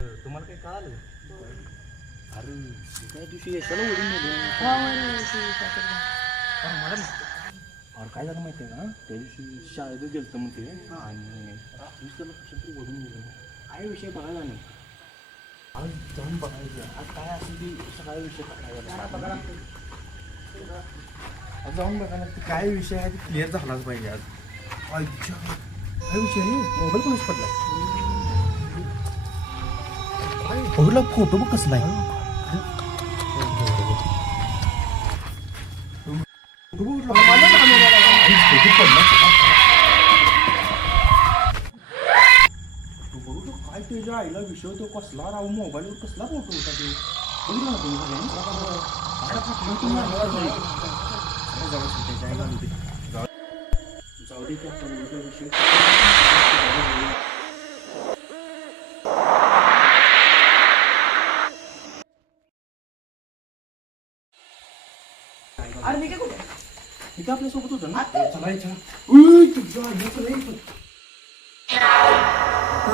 तुम्हाला काही कळालं? अरे त्या दिवशी यशाला ओढून नेलं. मला अरे काय झालं माहिती आहे का, त्या दिवशी शाळेत गेलं मग ते आणि रात्रीच त्याला कशातरी ओढून नेलं. काय विषय बघायला नाही, आज जाऊन बघायचं. आज काय असेल की सकाळी विषय बघायला आज जाऊन बघायला काय विषय आहे ते क्लिअर झालाच पाहिजे. आज अच्छा काय विषय आहे, मोबाईल कोणीच पडला. बघला फोटो बघ कसला आहे. काय त्याच्या आईला विषय तो कसला राहू, मोबाईलवर कसला फोटो होता ते बघितला ना जाऊ दे त्या विषय. मी काय आपल्यासोबत होतं ना, चलायचं.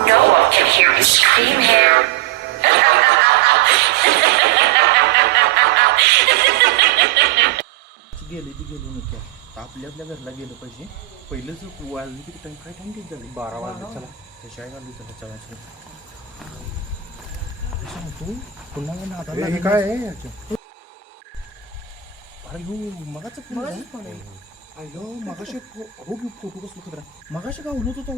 No one can hear you scream here. गेले ती गेली नाही क्या, आपल्या घरला गेलं पाहिजे. पहिलंच वाजले किती टाइम, काय टाइम किती झाले, 12 वाजले. चला त्या शाळेत आली, चला चला सांगतो पुन्हा नादाला काय आहे. अरे हो मगाच फोन अयो मगाशी हो फोटो कसला खतरा. मगाशी काय होत होतं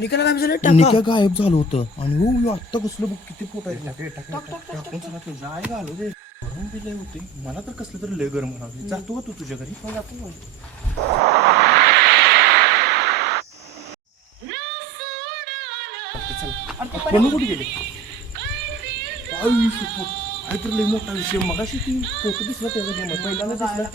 निकाला गायब झालं, निका गायब झालं होतं. आणि हो आत्ता कसलं बघ किती फोटो आहे टाकून सगळं तुझ्या आई घालू दे भरून दिले होते. मला तर कसलं तरी लय गरम म्हणाले. जातो का तू तुझ्या घरी? जातो. कोण कुठे गेले आई तर लय मोठा विषय. मगाशी ती फोटो दिसला त्याचा पहिल्यांदा दिसला.